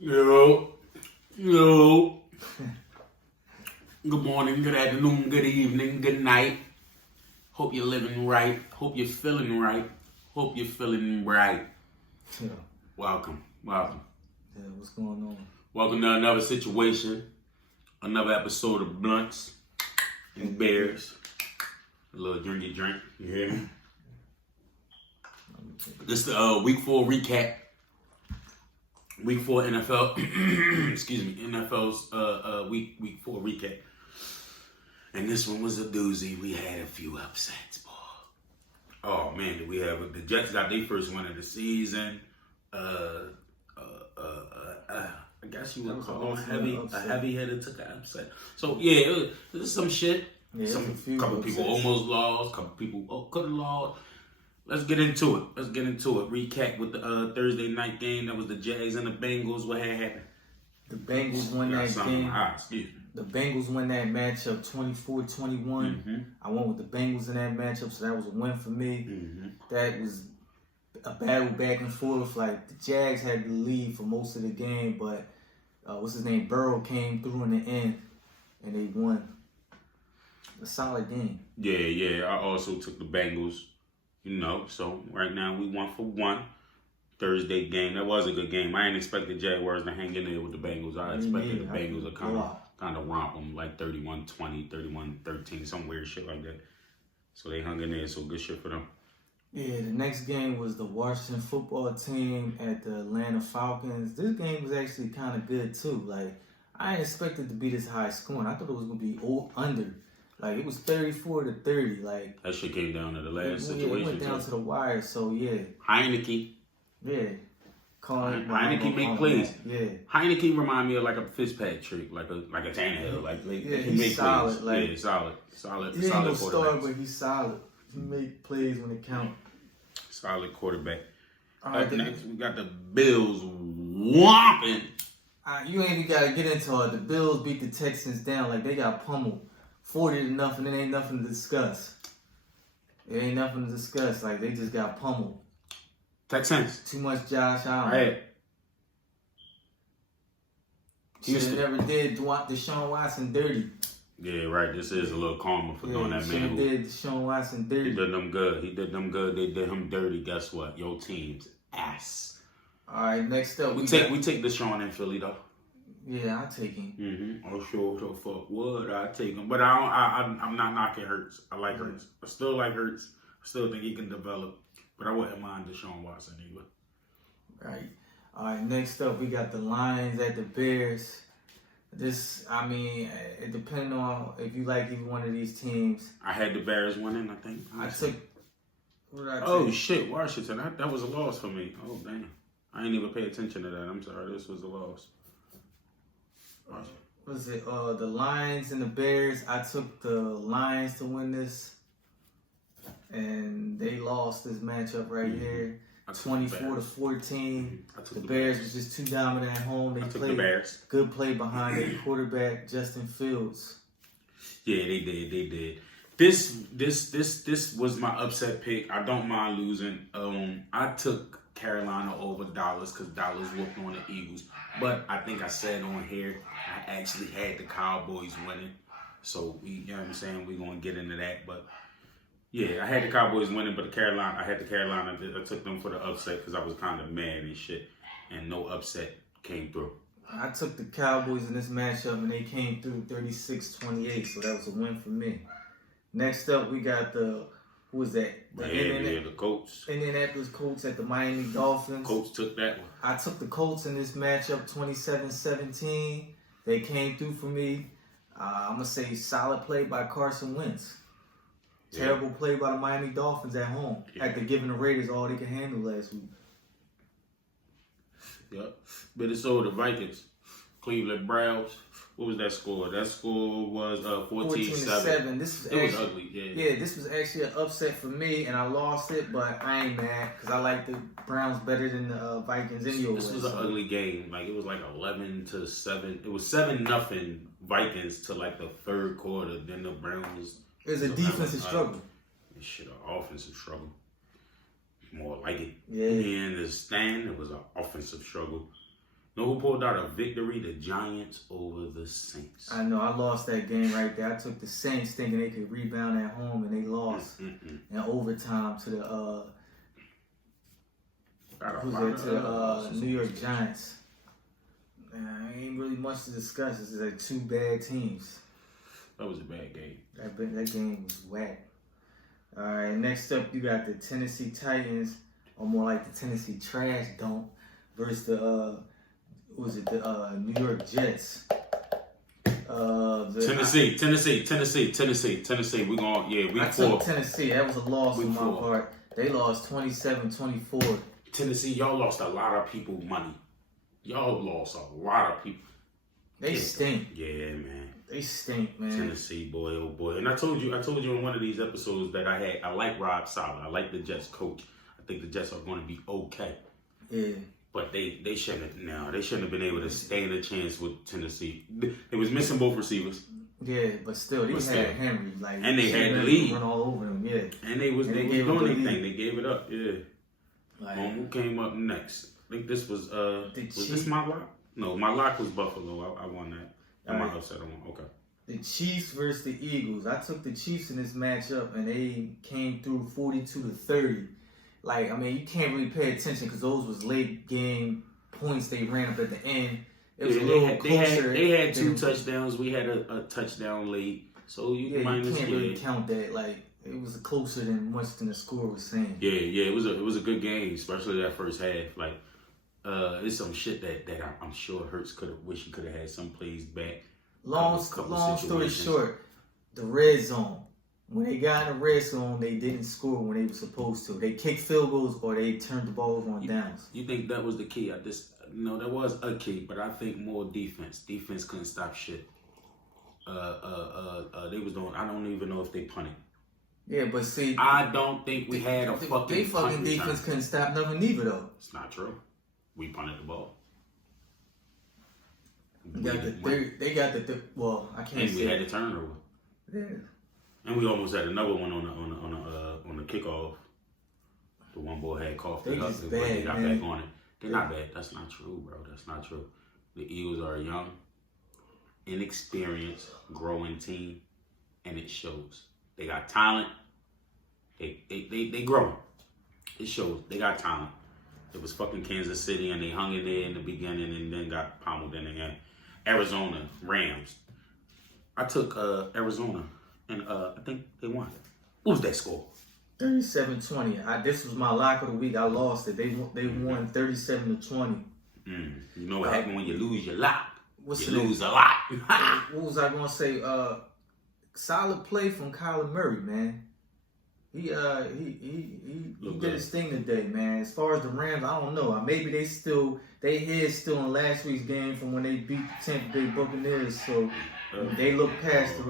Yo, yo. Good morning, good afternoon, good evening, good night. Hope you're living right. Hope you're feeling right. Hope you're feeling right. Yeah. Welcome. Yeah, what's going on? Welcome to another situation, another episode of Bluntz and Bears. A little drinky drink, you hear me? This is the week 4 recap. Week 4 NFL, excuse me, NFL's week 4 recap. And this one was a doozy. We had a few upsets, boy. Oh man, did we have the Jets got their first win of the season. I guess you would call them a heavy hitter took an upset. So yeah, it was some shit. Yeah, Couple people almost lost. Couple people could have lost. Let's get into it. Recap with the Thursday night game. That was the Jags and the Bengals. What had happened? The Bengals won that game. The Bengals won that matchup 24-21. Mm-hmm. I went with the Bengals in that matchup, so that was a win for me. Mm-hmm. That was a battle back and forth. Like, the Jags had the lead for most of the game, but Burrow came through in the end, and they won. A solid game. Yeah. I also took the Bengals. So right now we 1-for-1. Thursday game. That was a good game. I didn't expect the Jaguars to hang in there with the Bengals. I expected the Bengals to kind of romp them like 31-20, 31-13, some weird shit like that. So they hung in there. So good shit for them. Yeah, the next game was the Washington football team at the Atlanta Falcons. This game was actually kind of good too. Like, I didn't expect it to be this high scoring. I thought it was gonna be under. Like, it was 34-30. Like, that shit came down to the last situation. Yeah, it went down to the wire. So yeah. Heineke. Yeah. Heineke make plays. Yeah. Heineke remind me of like a Fitzpatrick, like a Tannehill. He's make solid. plays. Solid. He ain't no star, but he's solid. He make plays when it counts. Solid quarterback. Up next, we got the Bills whomping. You ain't even gotta get into it. The Bills beat the Texans down like they got pummeled 40-0. It ain't nothing to discuss. Like, they just got pummeled. Texans. Too much Josh Allen. Right. Should never did Deshaun Watson dirty. Yeah, right. This is a little karma for doing that, man. He did Deshaun Watson dirty. He did them good. They did him dirty. Guess what? Your team's ass. All right, next up. We take Deshaun in Philly, though. Yeah, I take him. Mm-hmm. Oh, sure the fuck would I take him? But I'm not knocking Hurts. I like Hurts. I still like Hurts. I still think he can develop. But I wouldn't mind Deshaun Watson either. Right. All right, next up, we got the Lions at the Bears. It depends on if you like either one of these teams. I had the Bears winning, I think. What did I take? Oh, shit, Washington. That was a loss for me. Oh, damn. I didn't even pay attention to that. I'm sorry. This was a loss. Was it the Lions and the Bears? I took the Lions to win this, and they lost this matchup right here, 24-14. The Bears was just too dominant at home. They played the Bears. Good play behind their quarterback Justin Fields. Yeah, they did. This was my upset pick. I don't mind losing. I took Carolina over Dallas because Dallas whooped on the Eagles. But I think I said on here, I actually had the Cowboys winning. So, you know what I'm saying? We're going to get into that. But, yeah, I had the Cowboys winning, but I had the Carolina. I took them for the upset because I was kind of mad and shit. And no upset came through. I took the Cowboys in this matchup, and they came through 36-28. So that was a win for me. Next up, we got the the Colts. Indianapolis Colts at the Miami Dolphins. Colts took that one. I took the Colts in this matchup 27-17. They came through for me. I'm going to say solid play by Carson Wentz. Terrible play by the Miami Dolphins at home after giving the Raiders all they could handle last week. Yep. But it's so the Vikings. Cleveland Browns. What was that score? That score was 14-7. This was ugly. Yeah, this was actually an upset for me, and I lost it, but I ain't mad because I like the Browns better than the Vikings anyway. This was an ugly game. Like, it was like 11-7. It was 7-0 Vikings to like the third quarter. Then the Browns. It was a defensive struggle. This shit, an offensive struggle. More like it. Yeah. And the stand, it was an offensive struggle. Know who pulled out a victory? The Giants over the Saints. I know. I lost that game right there. I took the Saints thinking they could rebound at home, and they lost in overtime to the New York Giants. Ain't really much to discuss. It's like two bad teams. That was a bad game. That game was whack. All right, next up you got the Tennessee Titans, or more like the Tennessee Trash Dump, versus the New York Jets. Tennessee. I took Tennessee. That was a loss on my part. They lost 27-24. Tennessee, y'all lost a lot of people money. Y'all lost a lot of people. They stink. Yeah, man. They stink, man. Tennessee, boy, oh boy. And I told you in one of these episodes that I like Rob Saleh. I like the Jets coach. I think the Jets are going to be okay. Yeah. But they shouldn't have been able to stand a chance with Tennessee. They was missing both receivers. Yeah, but still, they had Henry. And they had the lead. Run all over them, yeah. And they was doing anything. They gave it up, yeah. Who came up next? I think this was this my lock? No, my lock was Buffalo. I won that. And my upset I won. Okay. The Chiefs versus the Eagles. I took the Chiefs in this matchup, and they came through 42-30. You can't really pay attention because those was late game points they ran up at the end. It was a little closer. They had 2 touchdowns. We had a touchdown late. So you can't really count that. It was closer than much than the score was saying. Yeah, it was a good game, especially that first half. It's some shit that I'm sure Hurts wish he could have had some plays back. Long story short, the red zone. When they got in the red zone, they didn't score when they were supposed to. They kicked field goals or they turned the ball over on downs. You think that was the key? That was a key, but I think more defense. Defense couldn't stop shit. They was doing. I don't even know if they punted. Yeah, but see, I don't think we had a fucking. They fucking defense couldn't stop nothing either, though. It's not true. We punted the ball. They got the well, I can't. And we had the turnover. Yeah. And we almost had another one on the kickoff. The one boy had coughed it up. They got back on it. They're not bad. That's not true, bro. That's not true. The Eagles are a young, inexperienced, growing team, and it shows. They got talent. They growing. It shows. They got talent. It was fucking Kansas City, and they hung in there in the beginning, and then got pummeled in the end. Arizona Rams. I took Arizona, and I think they won. What was that score? 37-20. This was my lock of the week. I lost it. They won 37-20. You know what happened when you lose your lock? You lose a lot. What was I gonna say? Solid play from Kyler Murray, man. He did his thing today, man. As far as the Rams, I don't know. Maybe they head still in last week's game from when they beat the Tampa Bay Buccaneers, so they look past the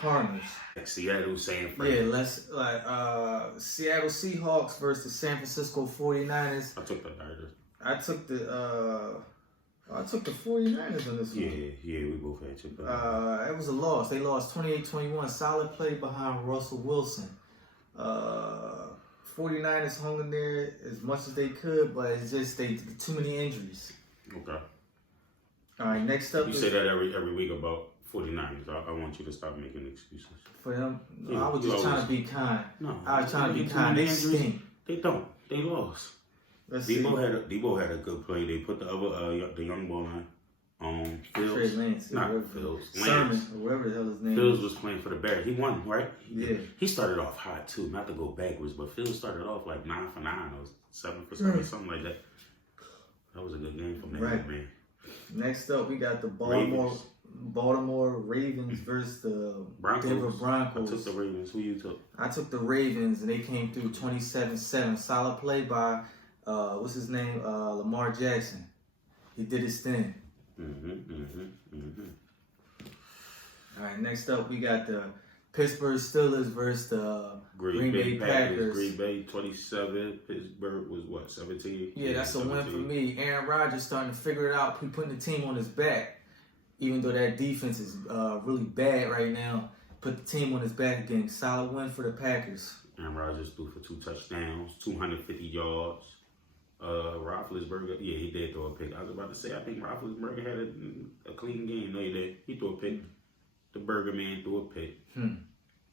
Cardinals. Seattle saying Seattle Seahawks versus the San Francisco 49ers. I took the Niners. I took the 49ers on this one. Yeah, we both had you. It was a loss. They lost 28-21. Solid play behind Russell Wilson. 49ers hung in there as much as they could, but it's just too many injuries. Okay. All right, next up. You say that every week about 49ers. I want you to stop making excuses. For them? No, I was just trying to be kind. No. I was trying to be kind. They stink. They don't. They lost. Debo had a good play. They put the young boy on Fields. Lance. Not Fields. Sermon, or whatever the hell his name Fields was playing for the Bears. He won, right? Yeah. He started off hot too. Not to go backwards, but Fields started off like 9 for 9 or 7 for 7, something like that. That was a good game for me, man. Next up, we got the Baltimore Ravens versus the Denver Broncos. I took the Ravens. Who you took? I took the Ravens, and they came through 27-7. Solid play by what's his name? Lamar Jackson. He did his thing. All right, next up we got the Pittsburgh Steelers versus the Green Bay Packers. Green Bay 27. Pittsburgh was what, 17? Yeah, that's a win for me. Aaron Rodgers starting to figure it out. He putting the team on his back, even though that defense is really bad right now. Put the team on his back again. Solid win for the Packers. Aaron Rodgers threw for 2 touchdowns, 250 yards. Roethlisberger, yeah, he did throw a pick. I was about to say, I think Roethlisberger had a clean game. No, he did. He threw a pick. The Burger Man threw a pick. You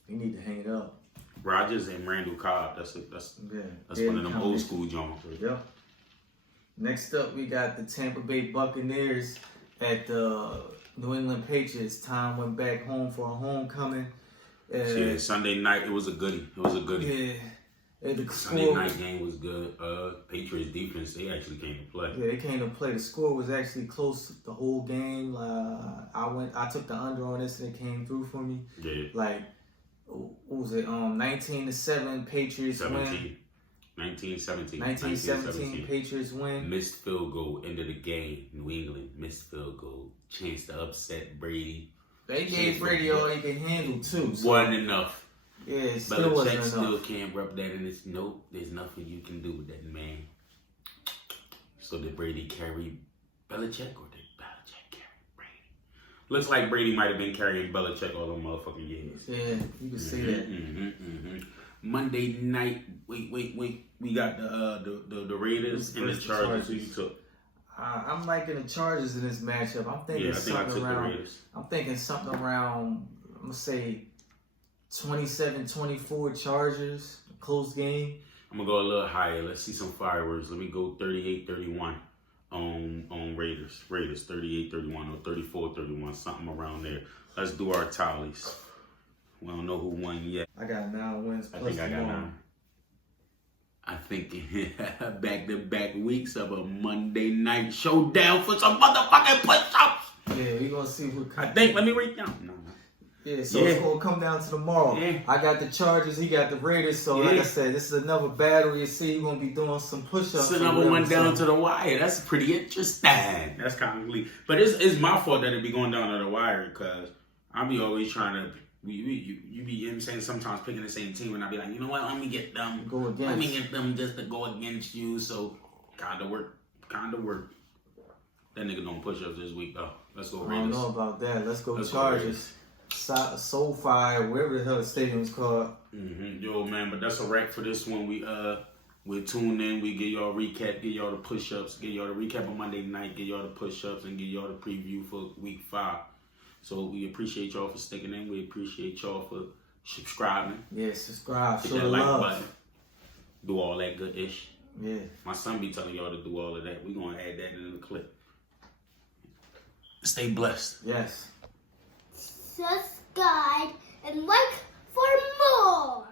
need to hang it up. Rodgers and Randall Cobb. That's one of them old school Jones. Yep. Next up, we got the Tampa Bay Buccaneers at the New England Patriots. Tom went back home for a homecoming. Yeah, Sunday night, it was a goodie. Yeah. The Sunday night game was good. Patriots defense, they actually came to play. Yeah, they came to play. The score was actually close the whole game. I took the under on this and it came through for me. Yeah. Like, what was it? 19-7 Patriots win. 19-17 Patriots win. Missed field goal, end of the game. New England missed field goal. Chance to upset Brady. They gave Brady all he could handle too. So. Wasn't enough. Yeah, it still wasn't enough. Still can't rub that in his note. There's nothing you can do with that man. So did Brady carry Belichick or did Belichick carry Brady? Looks like Brady might have been carrying Belichick all the motherfucking years. Yeah, you can see that. Monday night, wait. We got the Raiders and the Chargers. Who you took? I'm liking the Chargers in this matchup. I'm thinking something around. I'm thinking something around. I'm gonna say 27-24 Chargers. Close game. I'm gonna go a little higher. Let's see some fireworks. Let me go 38-31 on Raiders. Raiders 38-31 or 34-31, something around there. Let's do our tallies. We don't know who won yet. I got 9 wins. I think I got 9. I think back-to-back weeks of a Monday night showdown for some motherfucking push-ups. Yeah, we gonna see who. I think. Let me read down. No. Yeah, so it's gonna come down to tomorrow. Yeah. I got the Chargers, he got the Raiders. So like I said, this is another battle. You see, you're gonna be doing some push-ups. It's another one down to the wire. That's pretty interesting. That's kind of leak. But it's my fault that it be going down to the wire because I be always trying to. You be, you know what I'm saying, sometimes picking the same team, and I be like, you know what, let me get them. Let me get them just to go against you. So, kind of work. That nigga doing push-ups this week, though. Let's go Raiders. I don't know about that. Let's go Chargers. SoFi, whatever the hell the stadium's called. Yo, man, but that's a wrap for this one. We tune in. We give y'all a recap, give y'all the push-ups, give y'all the recap on Monday night, give y'all the push-ups, and give y'all the preview for week 5. So we appreciate y'all for sticking in. We appreciate y'all for subscribing. Yeah, subscribe. Hit that like button. Do all that good ish. Yeah. My son be telling y'all to do all of that. We're going to add that in the clip. Stay blessed. Yes. Subscribe and like for more.